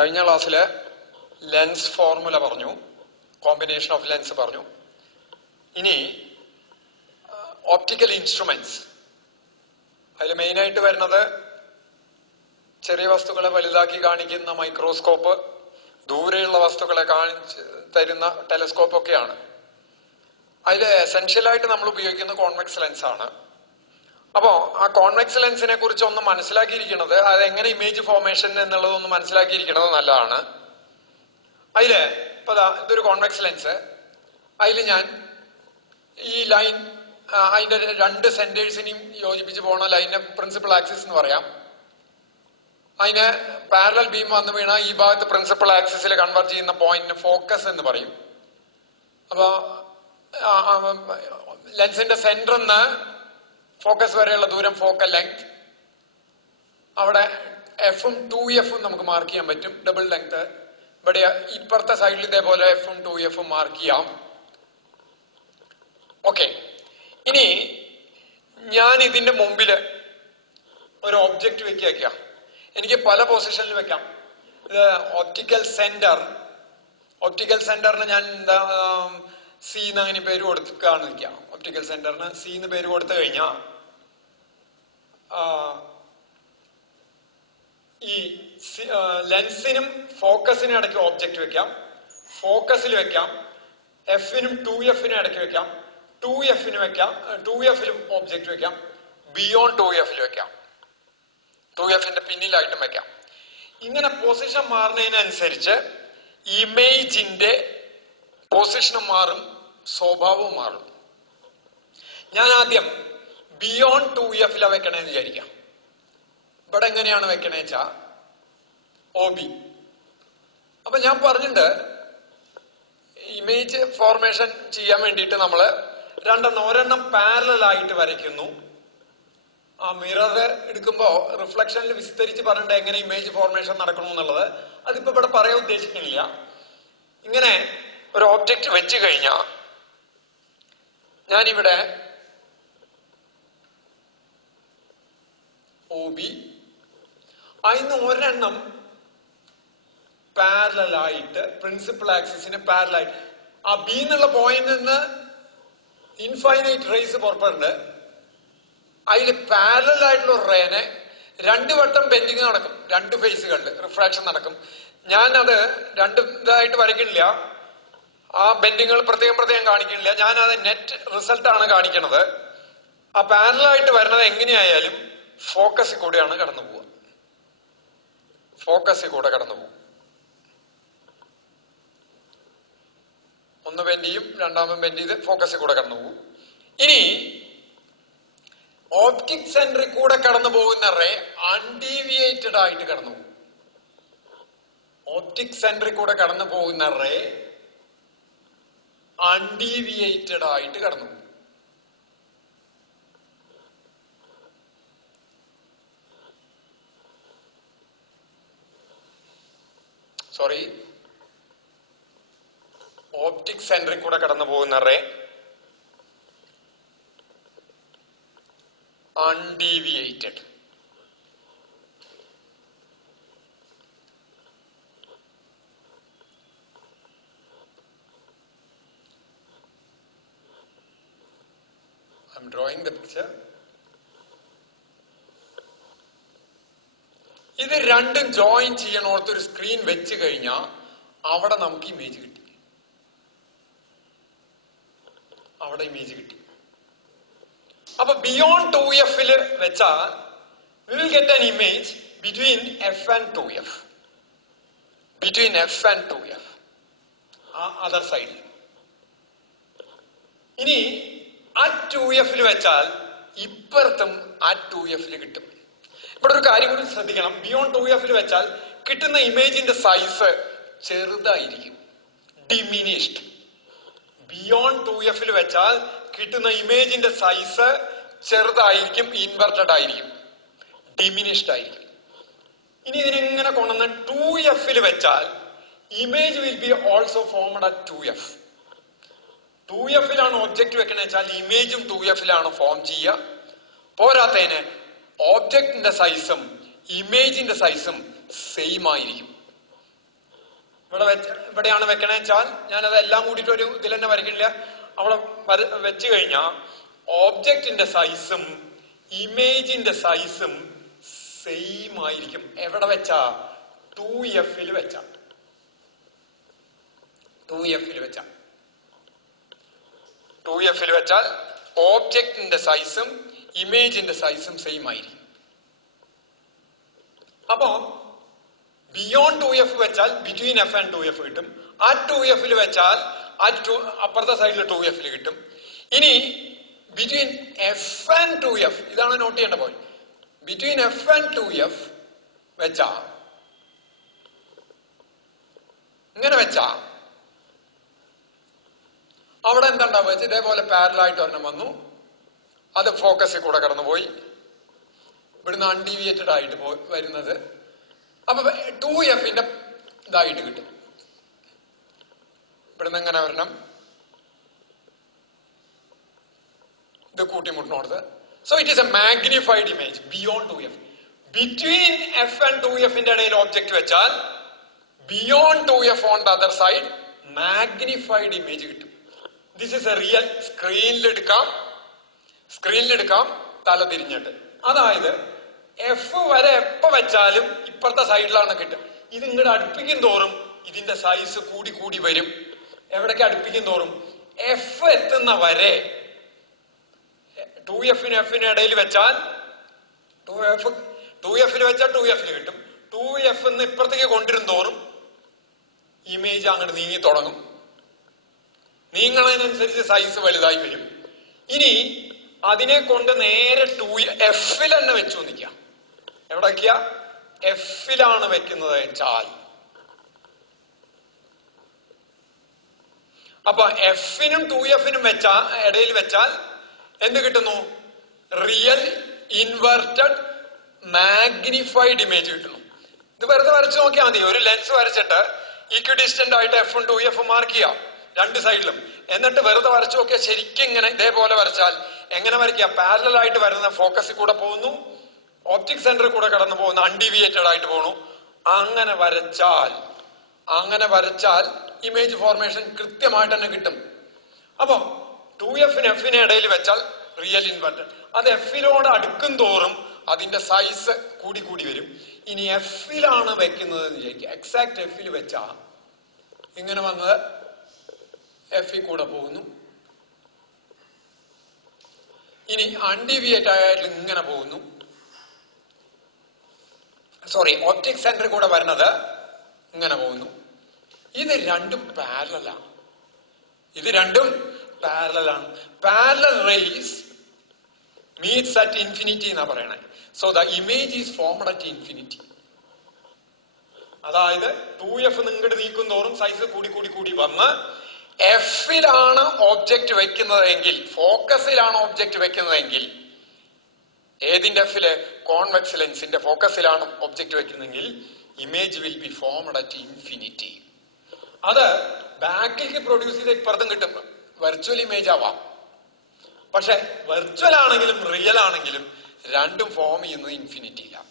കഴിഞ്ഞ ക്ലാസ്സിലെ lens formula പറഞ്ഞു, കോമ്പിനേഷൻ ഓഫ് ലെൻസ് പറഞ്ഞു. ഇനി ഓപ്റ്റിക്കൽ ഇൻസ്ട്രുമെന്റ്സ്, അതിൽ മെയിനായിട്ട് വരുന്നത് ചെറിയ വസ്തുക്കളെ വലുതാക്കി കാണിക്കുന്ന മൈക്രോസ്കോപ്പ്, ദൂരെയുള്ള വസ്തുക്കളെ കാണിച്ച് തരുന്ന ടെലസ്കോപ്പ് ഒക്കെയാണ്. അതിൽ എസെൻഷ്യലായിട്ട് നമ്മൾ ഉപയോഗിക്കുന്ന കോൺവെക്സ് ലെൻസ് ആണ്. അപ്പോ ആ കോൺവെക്സ് ലെൻസിനെ കുറിച്ച് ഒന്ന് മനസ്സിലാക്കിയിരിക്കുന്നത്, അതെങ്ങനെ ഇമേജ് ഫോർമേഷൻ എന്നുള്ളതൊന്ന് മനസ്സിലാക്കിയിരിക്കുന്നത് നല്ലതാണ്. അതില് ഇപ്പൊ ഇതൊരു കോൺവെക്സ് ലെൻസ്. അതിൽ ഞാൻ ഈ ലൈൻ, അതിന്റെ രണ്ട് സെന്റേഴ്സിനെയും യോജിപ്പിച്ച് പോണ ലൈനെ പ്രിൻസിപ്പൽ ആക്സിസ് എന്ന് പറയാം. അതിന് പാരലൽ ബീം വന്നു വീണ ഈ ഭാഗത്ത് പ്രിൻസിപ്പൽ ആക്സിസിൽ കൺവെർജ് ചെയ്യുന്ന പോയിന്റിന് ഫോക്കസ് എന്ന് പറയും. അപ്പൊ ലെൻസിന്റെ സെന്ററിന്ന് ഫോക്കസ് വരെയുള്ള ദൂരം ഫോക്കൽ ലെങ്ത്. അവിടെ എഫും 2F നമുക്ക് മാർക്ക് ചെയ്യാൻ പറ്റും, ഡബിൾ ലെങ്ത്. ഇവിടെ ഇപ്പുറത്തെ സൈഡിൽ ഇതേപോലെ എഫും 2F മാർക്ക് ചെയ്യാം. ഓക്കെ, ഇനി ഞാൻ ഇതിന്റെ മുമ്പില് ഒരു ഒബ്ജക്റ്റ് വെക്കാം. എനിക്ക് പല പൊസിഷനിൽ വെക്കാം. ഇത് ഒപ്റ്റിക്കൽ സെന്ററിന് ഞാൻ എന്താ സി എന്ന് അങ്ങനെ പേര് കൊടുക്കാന്ന് വെക്കാം. ഒപ്റ്റിക്കൽ സെന്ററിന് സി എന്ന് പേര് കൊടുത്തു കഴിഞ്ഞാൽ ഈ ലെൻസിനും ഫോക്കസിനും ഇടയ്ക്ക് ഓബ്ജക്റ്റ് വെക്കാം, ഫോക്കസിൽ വെക്കാം. എഫിനും 2Fനും ഇടയ്ക്ക് വെക്കാം, 2Fന് വെക്കാം, 2Fലും ഓബ്ജക്റ്റ് വെക്കാം, ബിയോണ്ട് 2Fൽ വെക്കാം, 2Fന്റെ പിന്നിലായിട്ടും വെക്കാം. ഇങ്ങനെ പൊസിഷൻ മാറുന്നതിനനുസരിച്ച് ഇമേജിന്റെ പൊസിഷനും മാറും, സ്വഭാവവും മാറും. ഞാൻ ആദ്യം ബിയോണ്ട് 2Fല വെക്കണേന്ന് വിചാരിക്കാം. ഇവിടെ എങ്ങനെയാണ് വെക്കണേ വെച്ചാ OB. അപ്പൊ ഞാൻ പറഞ്ഞിട്ടുണ്ട്, ഇമേജ് ഫോർമേഷൻ ചെയ്യാൻ വേണ്ടിയിട്ട് നമ്മള് ഒരെണ്ണം പാരലൽ ആയിട്ട് വരയ്ക്കുന്നു. ആ മിറർ എടുക്കുമ്പോ റിഫ്ലക്ഷനിൽ വിസ്തരിച്ച് പറഞ്ഞിട്ട് എങ്ങനെ ഇമേജ് ഫോർമേഷൻ നടക്കണമെന്നുള്ളത് അതിപ്പോ ഇവിടെ പറയാൻ ഉദ്ദേശിക്കുന്നില്ല. ഇങ്ങനെ ഒരു ഓബ്ജക്റ്റ് വെച്ച് കഴിഞ്ഞാൽ ഞാനിവിടെ OB, അതിന് ഒരെണ്ണം പാരലായിട്ട് പ്രിൻസിപ്പൽ ആക്സിസിന് പാരലായിട്ട് ആ ബി എന്നുള്ള പോയിന്റിൽ നിന്ന് ഇൻഫൈനൈറ്റ് റേസ് പുറപ്പെടുന്നുണ്ട്. അതിൽ പാരലായിട്ടുള്ള റേനെ 2 വട്ടം ബെൻഡിങ് നടക്കും, 2 ഫേസുകളിൽ റിഫ്രാക്ഷൻ നടക്കും. ഞാനത് 2 ഇതായിട്ട് വരയ്ക്കണില്ല, ആ ബെൻഡിങ്ങുകൾ പ്രത്യേകം കാണിക്കണില്ല. ഞാനത് നെറ്റ് റിസൾട്ടാണ് കാണിക്കണത്. ആ പാരലായിട്ട് വരുന്നത് എങ്ങനെയായാലും ഫോക്കസിൽ കൂടെയാണ് കടന്നു പോവുക. ഒന്ന് ബെൻഡ് ചെയ്യും, രണ്ടാമത് ബെൻഡ് ചെയ്ത് ഫോക്കസിൽ കൂടെ കടന്നു പോകും. ഇനി ഓപ്റ്റിക് സെന്ററിൽ കൂടെ കടന്നു പോകുന്ന റേ അൺഡീവിയേറ്റഡ് ആയിട്ട് കടന്നു പോകും. ഓപ്റ്റിക് സെന്ററിൽ കൂടെ കടന്നു പോകുന്ന റേ അൺഡീവിയേറ്റഡ് ആയിട്ട് കടന്നു പോകും. ഓപ്റ്റിക് സെന്ററിൽ കൂടെ കടന്നു പോകുന്ന ray undeviated. I'm drawing the picture. ഇത് രണ്ടും ജോയിൻ ചെയ്യണോടത്ത് ഒരു സ്ക്രീൻ വെച്ച് കഴിഞ്ഞാൽ അവിടെ നമുക്ക് ഇമേജ് കിട്ടി. അപ്പൊ ബിയോണ്ട് 2Fല് വെച്ചാൽ we will get an image between F and 2F. Other സൈഡിൽ. ഇനി at 2Fല് വെച്ചാൽ ഇപ്പുറത്തും at 2Fല് കിട്ടും. ഇവിടെ ഒരു കാര്യം കൂടി ശ്രദ്ധിക്കണം. ബിയോണ്ട് 2Fല് വെച്ചാൽ കിട്ടുന്ന ഇമേജിന്റെ സൈസ് ചെറുതായിരിക്കും, ഡിമിനിഷ്ഡ്. ബിയോണ്ട് 2Fല് വെച്ചാൽ കിട്ടുന്ന ഇമേജിന്റെ സൈസ് ചെറുതായിരിക്കും, ഇൻവെർട്ടഡ് ആയിരിക്കും, ഡിമിനിഷ്ഡ് ആയിരിക്കും. ഇനി ഇതിനെങ്ങനെ കൊണ്ടുവന്ന് 2Fല് വെച്ചാൽ image will be also formed at 2F. 2Fലാണ് ഒബ്ജക്റ്റ് വെക്കണ വെച്ചാൽ ഇമേജും 2Fലാണ് ഫോം ചെയ്യുക. പോരാത്തതിന് ഓബ്ജക്റ്റിന്റെ സൈസും ഇമേജിന്റെ സൈസും സെയിം ആയിരിക്കും. ഇവിടെയാണ് വെക്കണേ വെച്ചാൽ ഞാനത് എല്ലാം കൂടിയിട്ട് ഒരു ഇതിൽ തന്നെ വരയ്ക്കില്ല. അവിടെ വെച്ച് കഴിഞ്ഞാൽ ഓബ്ജക്റ്റിന്റെ സൈസും ഇമേജിന്റെ സൈസും സെയിം ആയിരിക്കും. എവിടെ വെച്ചാ? 2F വെച്ച 2F വെച്ചാൽ ഓബ്ജക്റ്റിന്റെ സൈസും ഇമേജിന്റെ സൈസും സെയിം ആയിരിക്കും. അപ്പോ ബിയോണ്ട് 2F വെച്ചാൽ ബിറ്റ്വീൻ F ആൻഡ് 2F കിട്ടും. അറ്റ് 2F വെച്ചാൽ അപ്പുറത്തെ സൈഡിൽ 2F കിട്ടും. ഇനി ബിറ്റ്വീൻ F ആൻഡ് 2F, ഇതാണ് നോട്ട് ചെയ്യേണ്ട point. Between F and 2F വെച്ചാ ഇങ്ങനെ വെച്ചാ അവിടെ എന്താണ്ടാവുക? ഇതേപോലെ പാരലായിട്ട് ഒരെണ്ണം വന്നു, അത് ഫോക്കസിൽ കൂടെ കടന്നുപോയി, ഇവിടുന്ന് അൺഡീവിയേറ്റഡ് ആയിട്ട് വരുന്നത്. അപ്പൊ 2F ഇതായിട്ട് കിട്ടും. ഇവിടുന്ന് എങ്ങനെ വരണം? ഇത് കൂട്ടിമുട്ടിനോടത്ത്. So it is a magnified image beyond 2F. Between F and 2F ഇടയിൽ ഓബ്ജക്ട് വെച്ചാൽ beyond 2F on the other side magnified image കിട്ടും. This is a real. സ്ക്രീനിലെടുക്കാം തലതിരിഞ്ഞിട്ട്. അതായത് F വരെ എപ്പോ വെച്ചാലും ഇപ്പുറത്തെ സൈഡിലാണ് കിട്ടുക. ഇത് ഇങ്ങോട്ട് അടുപ്പിക്കും തോറും ഇതിന്റെ സൈസ് കൂടി കൂടി വരും. എവിടേക്ക് അടുപ്പിക്കും തോറും F എത്തുന്ന വരെ 2F-നും F-നും ഇടയിൽ വെച്ചാൽ 2F വെച്ചാൽ 2F കിട്ടും. 2F ഇപ്പുറത്തേക്ക് കൊണ്ടിരും തോറും ഇമേജ് അങ്ങോട്ട് നീങ്ങി തുടങ്ങും. നീങ്ങുന്നതിനനുസരിച്ച് സൈസ് വലുതായി വരും. ഇനി അതിനെ കൊണ്ട് നേരെ 2F തന്നെ വെച്ചു നിൽക്കാം. എവിടേക്കാ? F-ലാണ് വെക്കുന്നത് വെച്ചാൽ അപ്പൊ F-നും 2F-നും ഇടയിൽ വെച്ചാൽ എന്ത് കിട്ടുന്നു? റിയൽ ഇൻവെർട്ടഡ് മാഗ്നിഫൈഡ് ഇമേജ് കിട്ടുന്നു. ഇത് വെറുതെ വരച്ചു നോക്കിയാൽ മതി. ഒരു ലെൻസ് വരച്ചിട്ട് ഈക്വിഡിസ്റ്റന്റ് ആയിട്ട് F-ഉം 2F-ഉം മാർക്ക് ചെയ്യാം രണ്ട് സൈഡിലും. എന്നിട്ട് വെറുതെ വരച്ചു നോക്കിയാൽ ശരിക്കും ഇങ്ങനെ ഇതേപോലെ വരച്ചാൽ എങ്ങനെ വരയ്ക്കുക? പാരലൽ ആയിട്ട് വരുന്ന ഫോക്കസിൽ കൂടെ പോകുന്നു, ഓപ്റ്റിക് സെന്ററിൽ കൂടെ കടന്നു പോകുന്ന അൺഡീവിയേറ്റഡ് ആയിട്ട് പോകുന്നു. അങ്ങനെ വരച്ചാൽ ഇമേജ് ഫോർമേഷൻ കൃത്യമായിട്ട് തന്നെ കിട്ടും. അപ്പൊ 2F-നും F-നും ഇടയിൽ വെച്ചാൽ റിയൽ ഇൻവെർട്ടഡ്. അത് F-ലോട് അടുക്കും തോറും അതിന്റെ സൈസ് കൂടി കൂടി വരും. ഇനി F-ലാണ് വെക്കുന്നത് വിചാരിക്കുക. എക്സാക്ട് F-ൽ വെച്ചാ ഇങ്ങനെ വന്നത് F-ൽ കൂടെ പോകുന്നു. ഇനി അൺഡീവിയേറ്റ് ആയിട്ട് ഇങ്ങനെ പോകുന്നു. ഓപ്റ്റിക് സെന്ററിൽ കൂടെ വരുന്നത് ഇങ്ങനെ പോകുന്നു. ഇത് രണ്ടും പാരലലാണ്. Parallel rays meets at infinity എന്നാ പറയണേ. So the image is formed at infinity. അതായത് 2F ഇങ്ങോട്ട് നീക്കും തോറും സൈസ് കൂടി കൂടി കൂടി വന്ന് F-ലാണ് ഓബ്ജക്റ്റ് വെക്കുന്നതെങ്കിൽ, ഫോക്കസിലാണ് ഓബ്ജക്റ്റ് വെക്കുന്നതെങ്കിൽ, ഏതിന്റെ F-ല്? കോൺവെക്സ് ലെൻസിന്റെ ഫോക്കസിലാണ് ഒബ്ജക്റ്റ് വെക്കുന്നതെങ്കിൽ image will be formed at infinity. അത് ബാക്കിലേക്ക് പ്രൊഡ്യൂസ് ചെയ്ത ഇപ്പുറത്തും കിട്ടും. വെർച്വൽ ഇമേജ് ആവാം. പക്ഷെ വെർച്വൽ ആണെങ്കിലും റിയൽ ആണെങ്കിലും രണ്ടും ഫോം ചെയ്യുന്നത് ഇൻഫിനിറ്റിയിലാണ്.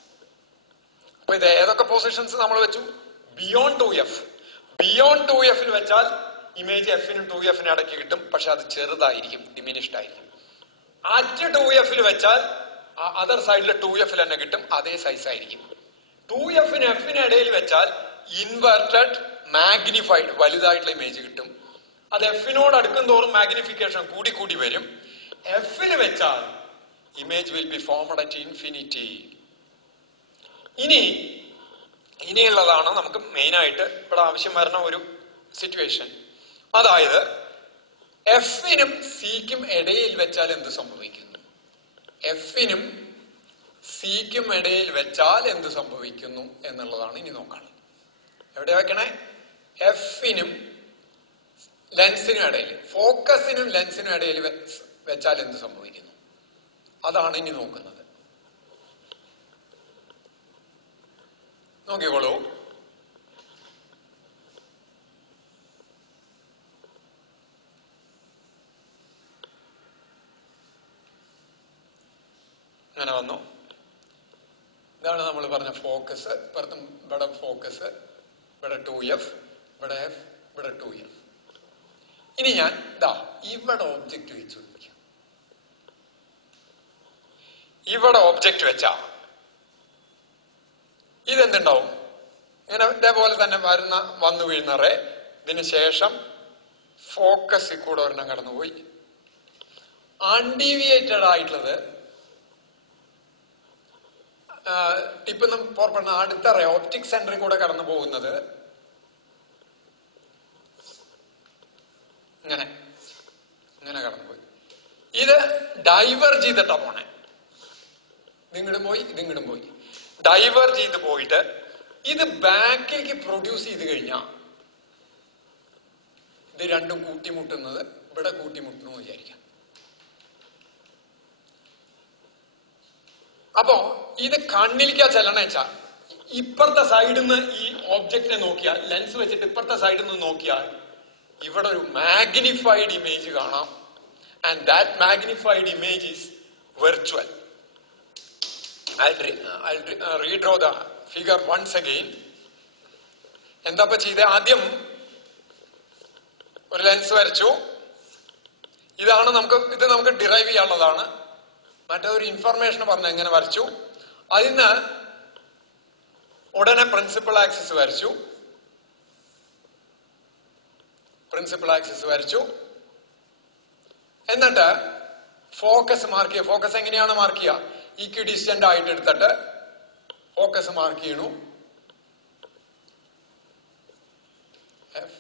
അപ്പൊ ഇത് ഏതൊക്കെ പൊസിഷൻസ് നമ്മൾ വെച്ചു? Beyond 2F. ബിയോണ്ട് 2F-ൽ വെച്ചാൽ ഇമേജ് F-നും 2F-നും ഇടയ്ക്ക് കിട്ടും. പക്ഷെ അത് ചെറുതായിരിക്കും, ഡിമിനിഷ്ഡ് ആയിരിക്കും. അറ്റ് 2F-ൽ വെച്ചാൽ അതർ സൈഡിൽ 2F-ൽ തന്നെ കിട്ടും, അതേ സൈസ് ആയിരിക്കും. 2F-നും F-നും ഇടയിൽ വെച്ചാൽ ഇൻവെർട്ടഡ് മാഗ്നിഫൈഡ് വലുതായിട്ടുള്ള ഇമേജ് കിട്ടും. അത് F-നോട് അടുക്കും തോറും മാഗ്നിഫിക്കേഷൻ കൂടി കൂടി വരും. F-ൽ വെച്ചാൽ image will be formed at infinity. ഇനിയുള്ളതാണ് നമുക്ക് മെയിൻ ആയിട്ട് ഇവിടെ ആവശ്യം വരുന്ന ഒരു സിറ്റുവേഷൻ. അതായത് F-നും C-ക്കും ഇടയിൽ വെച്ചാൽ എന്ത് സംഭവിക്കുന്നു? F-നും C-ക്കും ഇടയിൽ വെച്ചാൽ എന്ത് സംഭവിക്കുന്നു എന്നുള്ളതാണ് ഇനി നോക്കണം. എവിടെ വെക്കണേ? F-നും ലെൻസിനും ഇടയിൽ, ഫോക്കസിനും ലെൻസിനും ഇടയിൽ വെച്ചാൽ എന്ത് സംഭവിക്കുന്നു? അതാണ് ഇനി നോക്കുന്നത്. നോക്കിക്കോളൂ. അങ്ങനെ വന്നു. ഇതാണ് നമ്മൾ പറഞ്ഞ ഫോക്കസ്. ഇവിടെ ഫോക്കസ്, ഇവിടെ 2F, ഇവിടെ എഫ്, ഇവിടെ 2f. ഇനി ഞാൻ ഇവിടെ ഓബ്ജക്റ്റ് വെച്ചു. ഇവിടെ ഓബ്ജക്റ്റ് വെച്ചാ ഇതെന്തുണ്ടാവും? ഇങ്ങനെ ഇതേപോലെ തന്നെ വന്നു വീഴുന്ന റേ, ഇതിന് ശേഷം ഫോക്കസിൽ കൂടെ ഒരെണ്ണം കടന്നുപോയി. അൺഡീവിയേറ്റഡ് ആയിട്ടുള്ളത് ടിപ്പ് പുറപ്പെടുന്ന അടുത്ത റേ ഓപ്റ്റിക് സെന്ററിൽ കൂടെ കടന്നു പോകുന്നത് ഇങ്ങനെ ഇങ്ങനെ കടന്നുപോയി. ഇത് ഡൈവേർജ് ചെയ്തിട്ടാ പോണേ. ഇതിങ്ങടും പോയി, ഇതിങ്ങടും പോയി. ഡൈവേർജ് ചെയ്ത് പോയിട്ട് ഇത് ബാക്കിലേക്ക് പ്രൊഡ്യൂസ് ചെയ്ത് കഴിഞ്ഞാൽ ഇത് രണ്ടും കൂട്ടിമുട്ടുന്നത് ഇവിടെ കൂട്ടിമുട്ടുന്നു വിചാരിക്കാം. അപ്പോ ഇത് കണ്ണിലേക്കാ ചെല്ലണ വെച്ചാൽ ഇപ്പുറത്തെ സൈഡിൽ നിന്ന് ഈ ഓബ്ജക്റ്റിനെ നോക്കിയാൽ, ലെൻസ് വെച്ചിട്ട് ഇപ്പുറത്തെ സൈഡിൽ നിന്ന് നോക്കിയാൽ ഇവിടെ ഒരു മാഗ്നിഫൈഡ് ഇമേജ് കാണാം. And that magnified image is virtual. I'll redraw the figure once again. എന്താ ചെയ്തേ? ആദ്യം ഒരു ലെൻസ് വരച്ചു. ഇത് നമുക്ക് ഡിറൈവ് ചെയ്യാനുള്ളതാണ്. മറ്റൊരു ഇൻഫർമേഷൻ പറഞ്ഞ എങ്ങനെ വരച്ചു. അതിന് ഉടനെ പ്രിൻസിപ്പൽ ആക്സിസ് വരച്ചു. എന്നിട്ട് ഫോക്കസ് മാർക്ക് ചെയ്യുക. ഫോക്കസ് എങ്ങനെയാണ് മാർക്ക് ചെയ്യുക? ഈക്വിഡിസ്റ്റന്റ് ആയിട്ട് എടുത്തിട്ട് ഫോക്കസ് മാർക്ക് ചെയ്യണു. F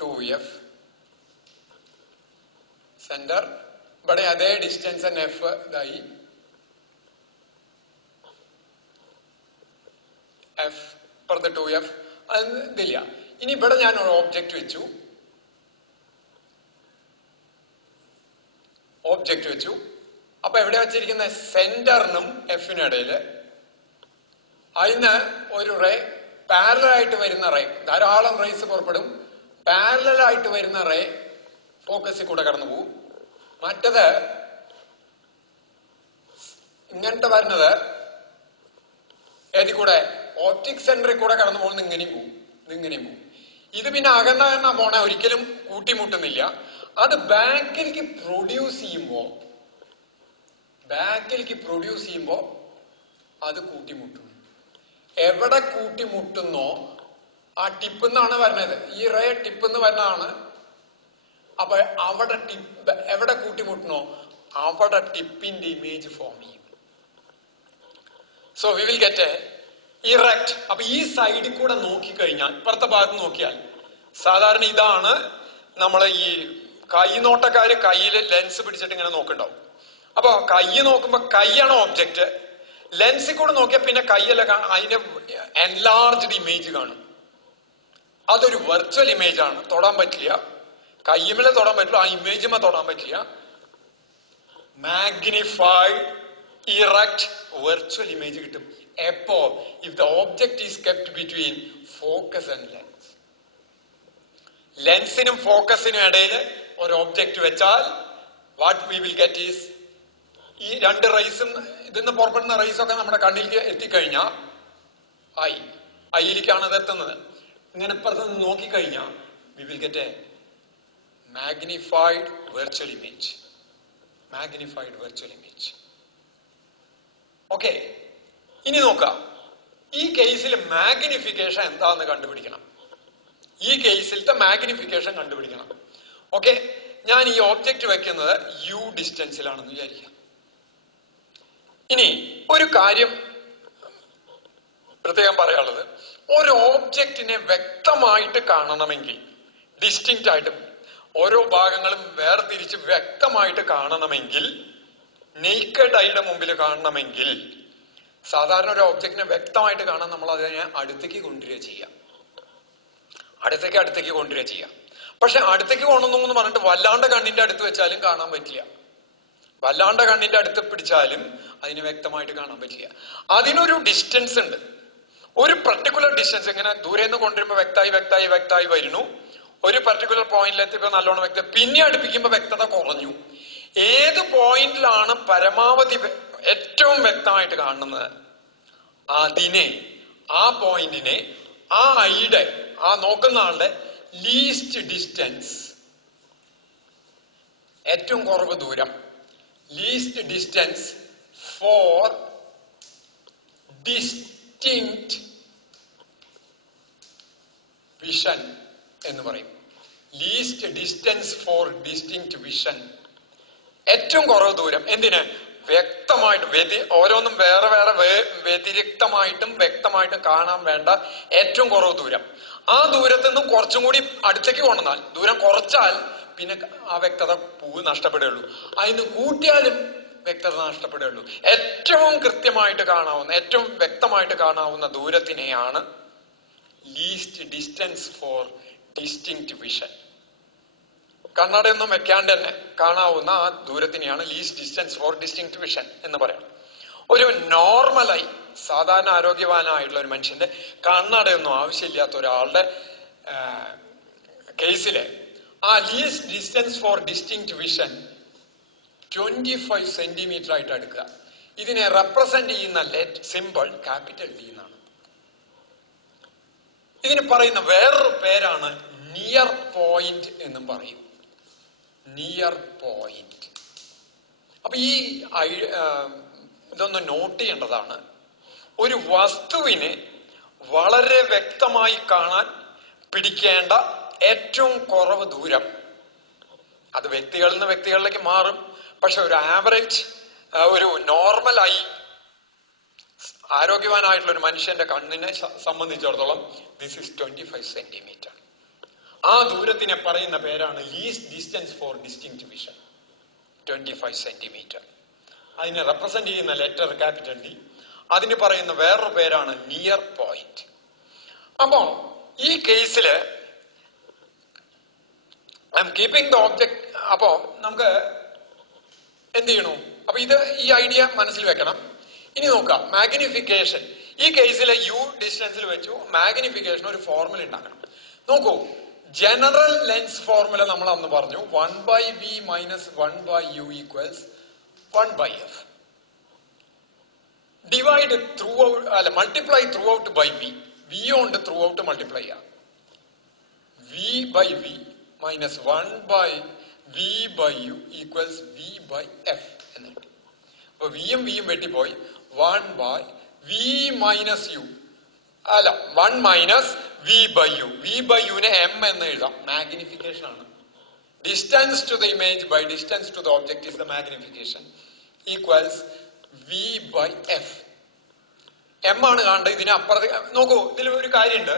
2f centre. ഇവിടെ അതേ ഡിസ്റ്റൻസ് തന്നെ എഫ് ഇതായി. എഫ് ഇപ്പുറത്ത് 2f. അത് ഇതില്ല. ഇനി ഇവിടെ ഞാൻ ഒരു ഓബ്ജക്റ്റ് വെച്ചു. അപ്പൊ എവിടെ വെച്ചിരിക്കുന്ന സെന്ററിനും എഫിനും ഇടയില് അതിന് ഒരു റേ, പാരലലായിട്ട് വരുന്ന റേ, ധാരാളം റേസ് പുറപ്പെടും. പാരലലായിട്ട് വരുന്ന റേ ഫോക്കസിൽ കൂടെ കടന്നു പോകും. മറ്റത് ഇങ്ങനത്തെ വരുന്നത് ഏതിൽ കൂടെ? ഓപ്റ്റിക് സെന്ററിൽ കൂടെ കടന്നു പോകുന്നത് ഇങ്ങനെയും പോകും. ഇത് പിന്നെ അകന്ന പോണ ഒരിക്കലും കൂട്ടിമുട്ടുന്നില്ല. അത് ബാക്കിലേക്ക് പ്രൊഡ്യൂസ് ചെയ്യുമ്പോ അത് കൂട്ടിമുട്ടും. എവിടെ കൂട്ടിമുട്ടുന്നോ ആ ടിപ്പ് എന്നാണ് വരുന്നത്. ഈ റേ ടിപ്പ് എന്ന് വരുന്നതാണ്. അപ്പൊ അവിടെ എവിടെ കൂട്ടിമുട്ടുന്നോ അവിടെ ടിപ്പിന്റെ ഇമേജ് ഫോം ചെയ്യും. So we will get A erect. അപ്പൊ ഈ സൈഡിൽ കൂടെ നോക്കിക്കഴിഞ്ഞാൽ, ഇപ്പുറത്തെ ഭാഗത്ത് നോക്കിയാൽ, സാധാരണ ഇതാണ് നമ്മളെ ഈ കൈനോട്ടക്കാര് കയ്യില് ലെൻസ് പിടിച്ചിട്ട് ഇങ്ങനെ നോക്കുന്നുണ്ടാവും. അപ്പൊ കൈ നോക്കുമ്പോ കൈയാണ് ഓബ്ജക്റ്റ്. ലെൻസിൽ കൂടെ നോക്കിയാൽ പിന്നെ കൈയല്ല കാണും, അതിന്റെ എൻലാർജ്ഡ് ഇമേജ് കാണും. അതൊരു വെർച്വൽ ഇമേജ് ആണ്, തൊടാൻ പറ്റില്ല. കയ്യുമേലെ തൊടാൻ പറ്റില്ല, ആ ഇമേജുമേ തൊടാൻ പറ്റില്ല. മാഗ്നിഫൈഡ് ഇറക്റ്റ് വെർച്വൽ ഇമേജ് കിട്ടും. എപ്പോ? If the object is kept between focus and lens. ലെൻസിനും ഫോക്കസിനും ഇടയിൽ ഒരു ഓബ്ജക്ട് വെച്ചാൽ what we will get is, ഈ രണ്ട് റൈസും ഇതിന്ന് പുറപ്പെടുന്ന റൈസൊക്കെ നമ്മുടെ കണ്ണിലേക്ക് എത്തിക്കഴിഞ്ഞാൽ ഐയിലേക്കാണ് അത് എത്തുന്നത്. ഇങ്ങനെ ഇപ്പുറത്ത് നിന്ന് നോക്കിക്കഴിഞ്ഞാൽ V will get A magnified virtual image. Okay, ഇനി നോക്കാം. ഈ കേസിൽ മാഗ്നിഫിക്കേഷൻ എന്താന്ന് കണ്ടുപിടിക്കണം. ഓക്കെ, ഞാൻ ഈ ഓബ്ജക്റ്റ് വെക്കുന്നത് യു ഡിസ്റ്റൻസിലാണെന്ന് വിചാരിക്കാം. ഇനി ഒരു കാര്യം പ്രത്യേകം പറയാനുള്ളത്, ഒരു ഓബ്ജക്റ്റിനെ വ്യക്തമായിട്ട് കാണണമെങ്കിൽ, ഡിസ്റ്റിങ്ക്റ്റ് ആയിട്ട് ഓരോ ഭാഗങ്ങളും വേർതിരിച്ച് വ്യക്തമായിട്ട് കാണണമെങ്കിൽ, നെയ്ക്കഡ് ഐയുടെ മുമ്പിൽ കാണണമെങ്കിൽ, സാധാരണ ഒരു ഓബ്ജക്റ്റിനെ വ്യക്തമായിട്ട് കാണാൻ നമ്മൾ അതിനെ അടുത്തേക്ക് കൊണ്ടുവരിക ചെയ്യാം. പക്ഷെ അടുത്തേക്ക് കൊണ്ടുവന്നു പറഞ്ഞിട്ട് വല്ലാണ്ട് കണ്ണിന്റെ അടുത്ത് വെച്ചാലും കാണാൻ പറ്റില്ല. വല്ലാണ്ട് കണ്ണിന്റെ അടുത്ത് പിടിച്ചാലും അതിന് വ്യക്തമായിട്ട് കാണാൻ പറ്റില്ല. അതിനൊരു ഡിസ്റ്റൻസ് ഉണ്ട്, ഒരു പർട്ടിക്കുലർ ഡിസ്റ്റൻസ്. ഇങ്ങനെ ദൂരെ നിന്ന് കൊണ്ടുവരുമ്പോൾ വ്യക്തമായി വരുന്നു. ഒരു പർട്ടിക്കുലർ പോയിന്റിലെത്തിയപ്പോ നല്ലോണം വ്യക്തത, പിന്നെ അടുപ്പിക്കുമ്പോൾ വ്യക്തത കുറഞ്ഞു. ഏത് പോയിന്റിലാണ് പരമാവധി ഏറ്റവും വ്യക്തമായിട്ട് കാണുന്നത് അതിനെ, ആ പോയിന്റിനെ, ആ ഐയുടെ, ആ നോക്കുന്ന ആളുടെ ലീസ്റ്റ് ഡിസ്റ്റൻസ്, ഏറ്റവും കുറവ് ദൂരം, least distance for distinct vision എന്ന് പറയും. Least distance for distinct vision, ഏറ്റവും കുറവ് ദൂരം. എന്തിന്? വ്യക്തമായിട്ട് ഓരോന്നും വേറെ വേറെ വ്യതിരിക്തമായിട്ടും വ്യക്തമായിട്ടും കാണാൻ വേണ്ട ഏറ്റവും കുറവ് ദൂരം. ആ ദൂരത്തു നിന്നും കുറച്ചും കൂടി അടുത്തേക്ക് കൊണ്ടുവന്നാൽ, ദൂരം കുറച്ചാൽ പിന്നെ ആ വ്യക്തത നഷ്ടപ്പെടുകയുള്ളൂ. അതിന് കൂട്ടിയാലും വ്യക്തത നഷ്ടപ്പെടുകയുള്ളൂ. ഏറ്റവും കൃത്യമായിട്ട് കാണാവുന്ന, ഏറ്റവും വ്യക്തമായിട്ട് കാണാവുന്ന ദൂരത്തിനെയാണ് least distance for distinct vision. കണ്ണടയൊന്നും വെക്കാണ്ട് തന്നെ കാണാവുന്ന ആ ദൂരത്തിനെയാണ് least distance for distinct vision എന്ന് പറയാം. ഒരു നോർമലായി സാധാരണ ആരോഗ്യവാനായിട്ടുള്ള ഒരു മനുഷ്യന്റെ കണ്ണടയൊന്നും ആവശ്യമില്ലാത്ത ഒരാളുടെ കേസില് ആ least distance for distinct vision 25 centimetre ആയിട്ട് എടുക്കുക. ഇതിനെ റെപ്രസെന്റ് ചെയ്യുന്ന സിമ്പിൾ ക്യാപിറ്റൽ ഡി എന്നാണ്. ഇതിന് പറയുന്ന വേറൊരു പേരാണ് നിയർ പോയിന്റ് എന്നും പറയും. Near point. അപ്പൊ ഈ ഇതൊന്ന് നോട്ട് ചെയ്യേണ്ടതാണ്. ഒരു വസ്തുവിനെ വളരെ വ്യക്തമായി കാണാൻ പിടിക്കേണ്ട ഏറ്റവും കുറവ് ദൂരം, അത് വ്യക്തികളിൽ നിന്ന് വ്യക്തികളിലേക്ക് മാറും. പക്ഷെ ഒരു ആവറേജ്, ഒരു നോർമലായി ആരോഗ്യവാനായിട്ടുള്ള ഒരു മനുഷ്യന്റെ കണ്ണിനെ സംബന്ധിച്ചിടത്തോളം ദിസ് ഇസ് 25 സെന്റിമീറ്റർ. ആ ദൂരത്തിനെ പറയുന്ന പേരാണ് least distance for distinct vision, 25 centimetre. അതിനെ റെപ്രസെന്റ് ചെയ്യുന്ന ലെറ്റർ ക്യാപിറ്റൽ ഡി. അതിന് പറയുന്ന വേറൊരു പേരാണ് നിയർ പോയിന്റ്. അപ്പോ ഈ കേസില് I'm keeping the object. അപ്പോ നമുക്ക് എന്ത് ചെയ്യണു? അപ്പൊ ഈ ഐഡിയ മനസ്സിൽ വെക്കണം. ഇനി നോക്കാം മാഗ്നിഫിക്കേഷൻ. ഈ കേസിലെ യു ഡിസ്റ്റൻസിൽ വെച്ചു മാഗ്നിഫിക്കേഷൻ ഒരു ഫോർമുല ഉണ്ടാക്കണം. നോക്കൂ, ജനറൽ ലെൻസ് ഫോർമുല നമ്മൾ അന്ന് പറഞ്ഞു 1/v minus 1/u equals 1/f. Divide throughout, അല്ല multiply throughout by v. V കൊണ്ട് ത്രൂ ഔട്ട് മൾട്ടിപ്ലൈ ചെയ്യാം. v/v minus 1/v/u equals v/f എന്ന് കിട്ടി. അപ്പൊ വിയും വിയും വെട്ടിപ്പോയി. 1/v മൈനസ് യു, അല്ല 1 മൈനസ് v/u. v/uനെ m എന്ന് എഴുതാം. മാഗ്നിഫിക്കേഷൻ ആണ്. Distance to the image by distance to the object is the magnification equals v/f. m ആണ് കാണേണ്ടത്. ഇതിന് അപ്പുറത്ത് നോക്കൂ, ഇതിൽ ഒരു കാര്യമുണ്ട്.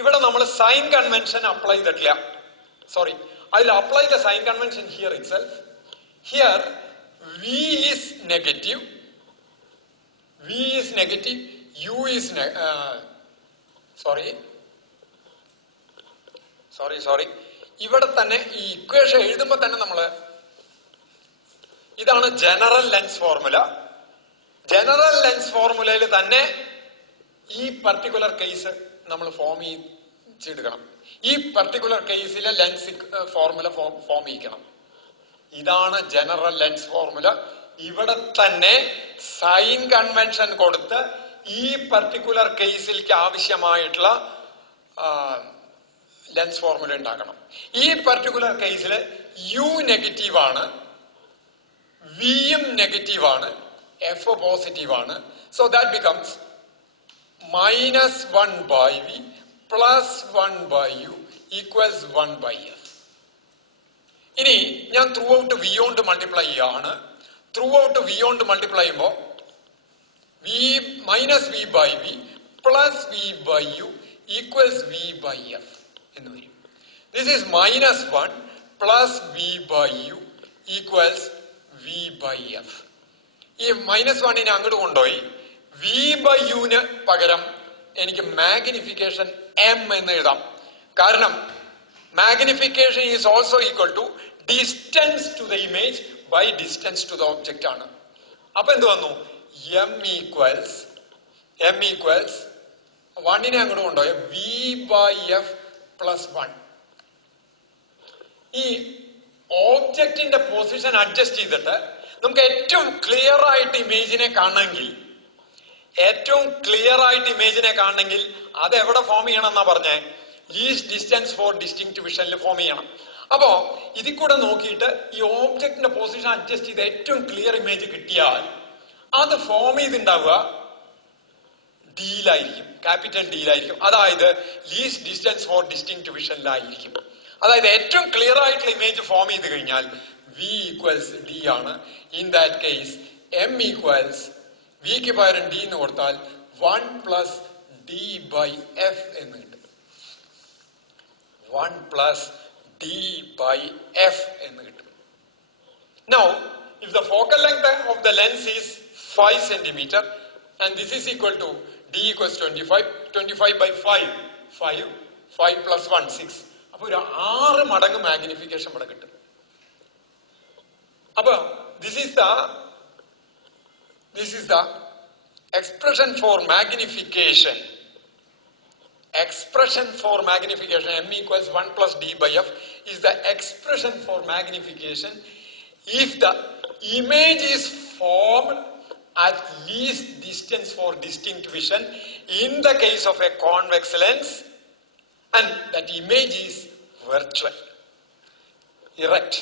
ഇവിടെ നമ്മൾ സൈൻ കൺവെൻഷൻ അപ്ലൈ ചെയ്തിട്ടില്ല. Sorry, I will apply the sign convention here itself. Here v is negative, u is sorry. ഇവിടെ തന്നെ ഈ ഇക്വേഷൻ എഴുതുമ്പോ തന്നെ നമ്മള് ഇതാണ് general lens formula. General lens ഫോർമുലയിൽ തന്നെ ഈ പർട്ടിക്കുലർ കേസ് നമ്മൾ ഫോം ചെയ്തെടുക്കണം. ഈ പർട്ടിക്കുലർ കേസിലെ ലെൻസ് ഫോർമുല ഫോം ചെയ്യിക്കണം. ഇതാണ് ജനറൽ ലെൻസ് ഫോർമുല. ഇവിടെ തന്നെ സൈൻ കൺവെൻഷൻ കൊടുത്ത് ഈ പർട്ടിക്കുലർ കേസിലേക്ക് ആവശ്യമായിട്ടുള്ള ലെൻസ് ഫോർമുല ഉണ്ടാക്കണം. ഈ പർട്ടിക്കുലർ കേസിൽ യു നെഗറ്റീവ് ആണ്, വിയും നെഗറ്റീവ് ആണ്, എഫ് പോസിറ്റീവ് ആണ്. So that becomes -1/v plus 1/u equals 1/f. ഇനി ഞാൻ ത്രൂ ഔട്ട് വി കൊണ്ട് മൾട്ടിപ്ലൈ ചെയ്യാണ്. ത്രൂ ഔട്ട് വി കൊണ്ട് മൾട്ടിപ്ലൈ ചെയ്യുമ്പോ -v/v plus v/u equals v/f എന്ന് വരും. This is -1 plus v/u equals v/f. ഈ -1നെ അങ്ങോട്ട് കൊണ്ടുപോയി v/uന് പകരം എനിക്ക് മാഗ്നിഫിക്കേഷൻ m എന്ന് എഴുതാം. കാരണം magnification is also equal to distance to the image by distance to the object ആണ്. അപ്പൊ എന്ത് വന്നു? m ഈക്വൽസ് 1നെ അങ്ങോട്ട് കൊണ്ടുപോയ v/f പ്ലസ് 1. ഈ ഓബ്ജക്റ്റിന്റെ പൊസിഷൻ അഡ്ജസ്റ്റ് ചെയ്തിട്ട് നമുക്ക് ഏറ്റവും ക്ലിയർ ആയിട്ട് ഇമേജിനെ കാണണമെങ്കിൽ അത് എവിടെ ഫോം ചെയ്യണം എന്നാ പറഞ്ഞേ? ലീസ്റ്റ് ഡിസ്റ്റൻസ് ഫോർ ഡിസ്റ്റിങ്ക്ട് വിഷനിൽ ഫോം ചെയ്യണം. അപ്പോ ഇതിൽ കൂടെ നോക്കിയിട്ട് ഈ ഓബ്ജക്റ്റിന്റെ പൊസിഷൻ അഡ്ജസ്റ്റ് ചെയ്ത് ഏറ്റവും ക്ലിയർ ഇമേജ് കിട്ടിയാൽ അത് ഫോം ചെയ്തുണ്ടാവുക ഡിയിലായിരിക്കും, ക്യാപിറ്റൽ ഡിയിലായിരിക്കും. അതായത് ലീസ്റ്റ് ഡിസ്റ്റൻസ് ഫോർ ഡിസ്റ്റിങ്ക്ട് വിഷനിലായിരിക്കും. അതായത് ഏറ്റവും ക്ലിയർ ആയിട്ടുള്ള ഇമേജ് ഫോം ചെയ്ത് കഴിഞ്ഞാൽ വി ഈക്വൽസ് ഡി ആണ്. In that case m equals വിക്ക് പകരം ഡി എന്ന് കൊടുത്താൽ 1 + d/f എന്ന് കിട്ടും. 1 + d/f എന്ന് കിട്ടും. Now, if the focal length of the lens is 5 cm and this is equal to d equals 25, 25/5, 5 + 1 6. അപ്പൊ ഒരു 6 മടങ്ങ് മാഗ്നിഫിക്കേഷൻ ഇവിടെ കിട്ടും. അപ്പൊ this is the expression for magnification. Expression for magnification, m equals 1 + d/f is the expression for magnification if the image is formed at least distance for distinct vision in the case of a convex lens and that image is virtual. Erect.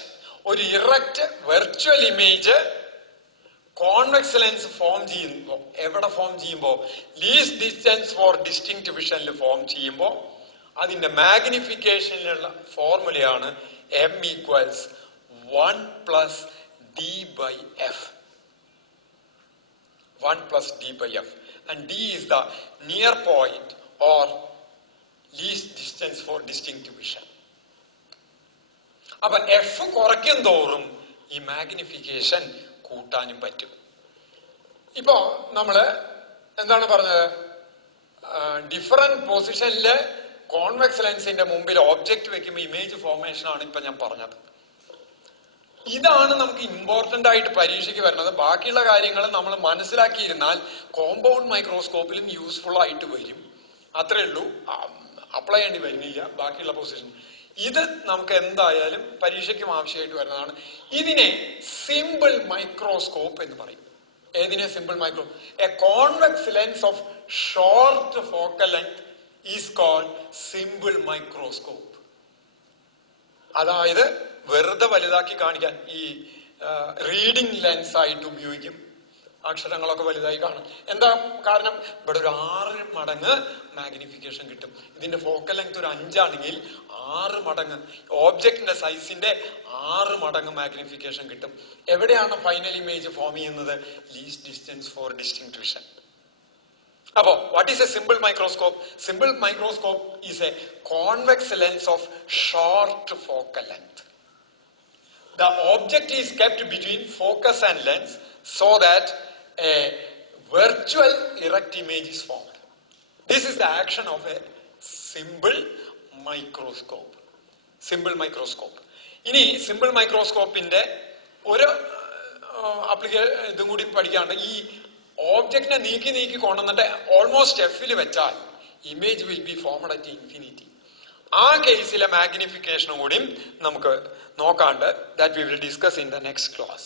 ഒരു erect virtual image convex lens form ചെയ്യുമ്പോൾ എവിടെ form ചെയ്യുമ്പോൾ least distance for distinct വിഷനിൽ form ചെയ്യുമ്പോൾ അതിന്റെ മാഗ്നിഫിക്കേഷനിലുള്ള ഫോർമുലയാണ് m equals 1 + d/f. 1 + d/f and d is the near point or least distance for distinct vision. അപ്പൊ എഫ് കുറയ്ക്കും തോറും ഈ മാഗ്നിഫിക്കേഷൻ കൂട്ടാനും പറ്റും. ഇപ്പോ നമ്മള് എന്താണ് പറഞ്ഞത്? ഡിഫറെന്റ് പൊസിഷനില് കോൺവെക്സ് ലെൻസിന്റെ മുമ്പിൽ ഓബ്ജക്റ്റ് വെക്കുമ്പോൾ ഇമേജ് ഫോർമേഷൻ ആണ് ഇപ്പൊ ഞാൻ പറഞ്ഞത്. ഇതാണ് നമുക്ക് ഇമ്പോർട്ടന്റ് ആയിട്ട് പരീക്ഷയ്ക്ക് വരുന്നത്. ബാക്കിയുള്ള കാര്യങ്ങൾ നമ്മൾ മനസ്സിലാക്കിയിരുന്നാൽ കോമ്പൗണ്ട് മൈക്രോസ്കോപ്പിലും യൂസ്ഫുൾ ആയിട്ട് വരും. അത്രേ ഉള്ളൂ, അപ്ലൈ ചെയ്യേണ്ടി വരുന്നില്ല ബാക്കിയുള്ള പൊസിഷൻ. ഇത് നമുക്ക് എന്തായാലും പരീക്ഷയ്ക്കും ആവശ്യമായിട്ട് വരുന്നതാണ്. ഇതിനെ സിമ്പിൾ മൈക്രോസ്കോപ്പ് എന്ന് പറയും. ഏതിനെ simple micro? A convex lens of short focal length is called simple microscope. അതായത് വെറുതെ വലുതാക്കി കാണിക്കാൻ ഈ റീഡിംഗ് ലെൻസ് ആയിട്ട് ഉപയോഗിക്കും. അക്ഷരങ്ങളൊക്കെ വലുതായി കാണും. എന്താ കാരണം? ഇവിടെ ഒരു 6 മടങ്ങ് മാഗ്നിഫിക്കേഷൻ കിട്ടും. ഇതിന്റെ ഫോക്കൽ ലെങ്ത് ഒരു 5 ആണെങ്കിൽ 6 മടങ്ങ് ഓബ്ജക്റ്റിന്റെ സൈസിന്റെ 6 മടങ്ങ് മാഗ്നിഫിക്കേഷൻ കിട്ടും. എവിടെയാണ് ഫൈനൽ ഇമേജ് ഫോം ചെയ്യുന്നത്? Least distance for distinct vision. അപ്പോ what is a simple microscope? Simple microscope is a convex lens of short focal length. The object is kept between focus and lens so that a virtual erect image is formed. This is the action of a simple microscope. Simple microscope. ഇനി simple മൈക്രോസ്കോപ്പിന്റെ ഒരു ഇതും കൂടി പഠിക്കാണ്ട്, ഈ ഓബ്ജക്റ്റിനെ നീക്കി കൊണ്ടുവന്നിട്ട് almost എഫിൽ വെച്ചാൽ image will be formed at infinity. ആ കേസിലെ മാഗ്നിഫിക്കേഷനും കൂടി നമുക്ക് നോക്കാണ്ട്, that we will discuss in the next class.